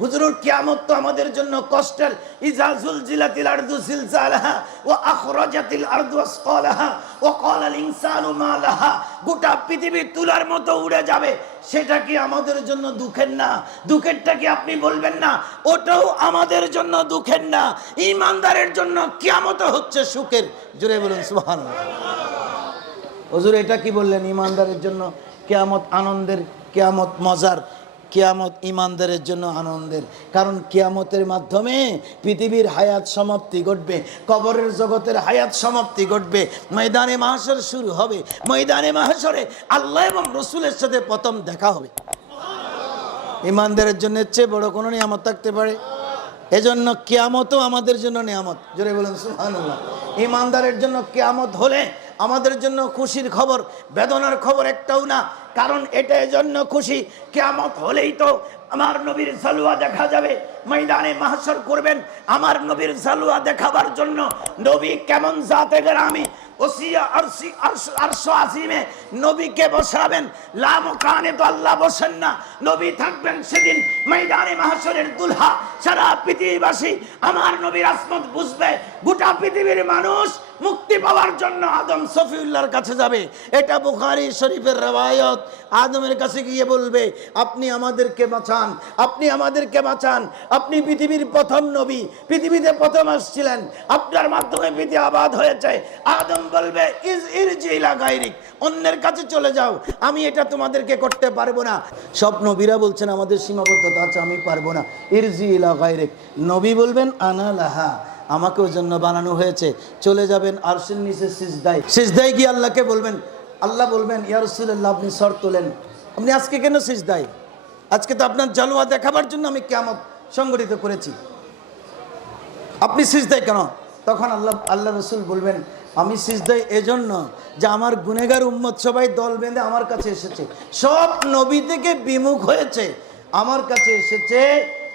হুজুরুর কিয়ামত তো আমাদের জন্য কষ্টের। ইজাজুল জিলাতিল আরদু জিলজালাহা ওয়া আখরাজাতিল আরদু আসকালাহা ওয়া ক্বালাল ইনসানু মা লাহা গোটা পৃথিবী তুলার মতো উড়ে যাবে। সেটা কি আমাদের জন্য দুঃখের না? দুঃখেরটা কি আপনি বলবেন না? ওটাও আমাদের জন্য দুঃখের না। ইমানদারের জন্য কিয়ামত হচ্ছে সুখের। জুড়ে বলুন, সুবহানাল্লাহ। হুজুর, এটা কি বললেন? ইমানদারের জন্য কেয়ামত আনন্দের, কেয়ামত মজার। কেয়ামত ইমানদারের জন্য আনন্দের। কারণ কেয়ামতের মাধ্যমে পৃথিবীর হায়াত সমাপ্তি ঘটবে, কবরের জগতের হায়াত সমাপ্তি ঘটবে, ময়দানে মাহাসর শুরু হবে। ময়দানে মাহাসরে আল্লাহ এবং রসুলের সাথে প্রথম দেখা হবে। ইমানদারের জন্য চেয়ে বড় কোনো নিয়ামত থাকতে পারে? এজন্য কেয়ামতও আমাদের জন্য নিয়ামত। জোরে বলেন, সুবহানাল্লাহ। ইমানদারের জন্য কেয়ামত হলে আমাদের জন্য খুশির খবর, বেদনার খবর একটাও না। কারণ এটা জন্য খুশি, কেয়ামত হলেই তো আমার নবীর সালুয়া দেখা যাবে। ময়দানে মাহসর করবেন, আমার নবীর সালুয়া দেখাবার জন্য। নবী কেমন জাতে আমি ওসিয়া আরশ- আরশ আসিমে নবীকে বসাবেন। লামকানে তো আল্লাহ বসেন না। নবী থাকবেন সেদিন ময়দানে মাহসরের দুলহা। সারা পৃথিবীবাসী আমার নবীর আসমত বুঝবে। গোটা পৃথিবীর মানুষ মুক্তি পাওয়ার জন্য আদম সফিউল্লাহর কাছে যাবে। এটা বুখারী শরীফের রবায়ত আদমের কাছে গিয়ে বলবে, আপনি আমাদেরকে বাঁচান। আপনি আমাদেরকে বাঁচান। আপনি পৃথিবীর প্রথম নবী। পৃথিবীতে প্রথম আসছিলেন। আপনার মাধ্যমে পৃথিবী আবাদ হয়েছে। আদম বলবে, ইজ ইরজিলা গায়রিক অন্যের কাছে চলে যাও, আমি এটা তোমাদেরকে করতে পারব না। সব নবীরা বলছেন, আমাদের সীমাবদ্ধতা আছে, আমি পারব না। ইরজিলা গায়রিক নবী বলবেন, আনা লাহা আমাকে ওই জন্য বানানো হয়েছে, চলে যাবেন আরশের নিচে সিজদায়। সিজদায় গিয়ে আল্লাহকে বলবেন, আল্লাহ বলবেন, ইয়া রাসূলুল্লাহ, আপনি সর তোলেন আপনি আজকে কেন সিজদায়? আজকে তো আপনার জালুয়া দেখাবার জন্য আমি কেমন সংগঠিত করেছি। আপনি সিজদায় কেন? তখন আল্লাহ আল্লাহ রসুল বলবেন, আমি সিজদাই এজন্য যে আমার গুনেগার উম্মত সবাই দল বেঁধে আমার কাছে এসেছে। সব নবী থেকে বিমুখ হয়েছে। আমার কাছে এসেছে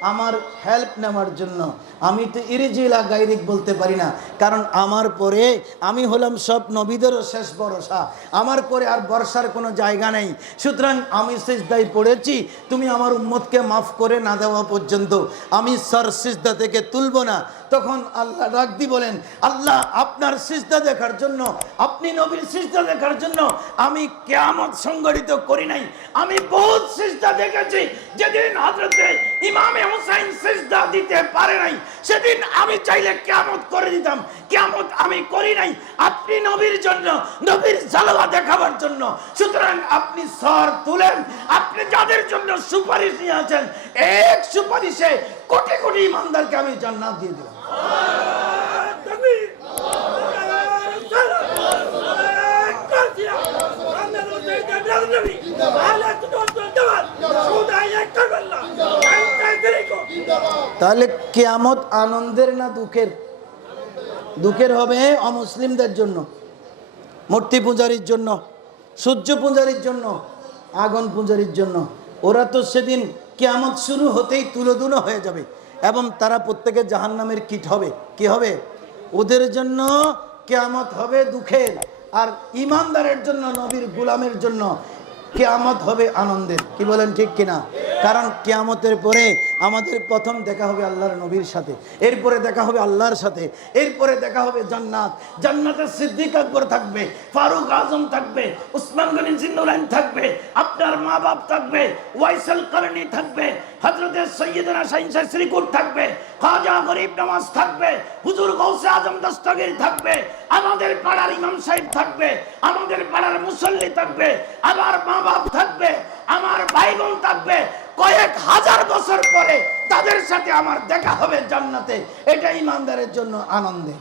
আমার হেল্প নেওয়ার জন্য। আমি তো ইরিজিলা গাইরিক বলতে পারি না। কারণ আমার পরে আমি হলাম সব নবীদেরও শেষ ভরসা। আমার পরে আর বর্ষার কোনো জায়গা নেই। সুতরাং আমি সিজদায় পড়েছি। তুমি আমার উম্মতকে মাফ করে না দেওয়া পর্যন্ত আমি সর সিজদা থেকে তুলব না। তখন আল্লাহ রাগদি বলেন, আল্লাহ, আপনার সিজদা দেখার জন্য, আপনি নবীর সিজদা দেখার জন্য আমি কেয়ামত সংগঠিত করি নাই। আমি বহুত সিজদা দেখেছি। যেদিন হজরতে ইমামে হুসাইন সিজদা দিতে পারে নাই সেদিন আমি চাইলে কেয়ামত করে দিতাম কেয়ামত আমি করি নাই আপনি নবীর জন্য নবীর জালওয়া দেখাবার জন্য সুতরাং আপনি সর তুলেন আপনি যাদের জন্য সুপারিশ নিয়ে আছেন এক সুপারিশে কোটি কোটি ইমানদারকে আমি জান্নাত দিয়ে দিলাম তাহলে কেয়ামত আনন্দের না দুঃখের? দুঃখের হবে অমুসলিমদের জন্য, মূর্তি পূজারীর জন্য, সূর্য পূজারীর জন্য, আগুন পূজারীর জন্য। ওরা তো সেদিন কেয়ামত শুরু হতেই তুলোধুলো হয়ে যাবে এবং তারা প্রত্যেকে জাহান্নামের কিট হবে। কি হবে? ওদের জন্য কেয়ামত হবে দুঃখের। আর ইমানদারের জন্য, নবীর গুলামের জন্য কেয়ামত হবে আনন্দের। কি বলেন ঠিক কিনা? কারণ কেয়ামতের পরে আমাদের প্রথম দেখা হবে আল্লাহর নবীর সাথে। এরপরে দেখা হবে আল্লাহর সাথে। এরপরে দেখা হবে জান্নাত। জান্নাতের সিদ্দিক আকবর থাকবে, ফারুক আজম থাকবে, উসমান গনি জিন্নুরাইন থাকবে, আপনার মা বাপ থাকবে, ওয়াইসাল করণী থাকবে হজরতে সৈয়দনা সাইন শ্রীকুট থাকবে, খাজা গরিব নামাজ থাকবে, হুজুর গৌসে আজম দস্তগির থাকবে, আমাদের পাড়ার ইমাম সাহেব থাকবে, আমাদের পাড়ার মুসল্লি থাকবে, আমার মা বাপ থাকবে, আমার ভাই বোন থাকবে কয়েক হাজার বছর পরে তাদের সাথে আমার দেখা হবে জান্নাতে। এটা ইমানদারের জন্য আনন্দে।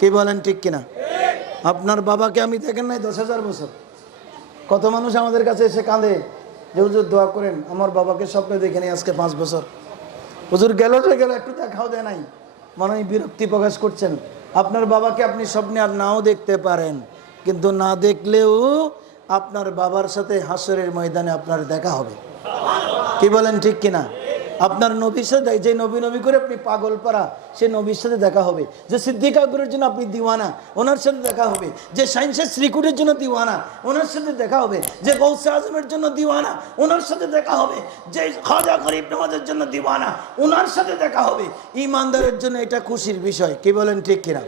কি বলেন ঠিক কিনা? আপনার বাবাকে আমি দেখেন নাই দশ হাজার বছর। কত মানুষ আমাদের কাছে এসে কাঁদে যে, হুজুর, দোয়া করেন, আমার বাবাকে স্বপ্নে দেখে নেই আজকে পাঁচ বছর। হুজুর, গেল যে গেল, একটু দেখাও দেয় নাই। মনে হয় বিরক্তি প্রকাশ করছেন। আপনার বাবাকে আপনি স্বপ্নে আর নাও দেখতে পারেন, কিন্তু না দেখলেও আপনার বাবার সাথে হাসরের ময়দানে আপনার দেখা হবে। কি বলেন ঠিক কিনা? আপনার নবীর সাথে, যে নবী নবী করে আপনি পাগল পারা সে নবীর সাথে দেখা হবে। যে সিদ্দিক আকবরের জন্য আপনি দিওয়ানা, ওনার সাথে দেখা হবে। যে সায়েন্সের শ্রীকুটের জন্য দিওয়ানা, ওনার সাথে দেখা হবে। যে গৌসে আজমের জন্য দিওয়ানা, ওনার সাথে দেখা হবে। যে খাজা গরিব নামাজের জন্য দিওয়ানা, ওনার সাথে দেখা হবে। ইমানদারের জন্য এটা খুশির বিষয়, কি বলেন ঠিক কিনা?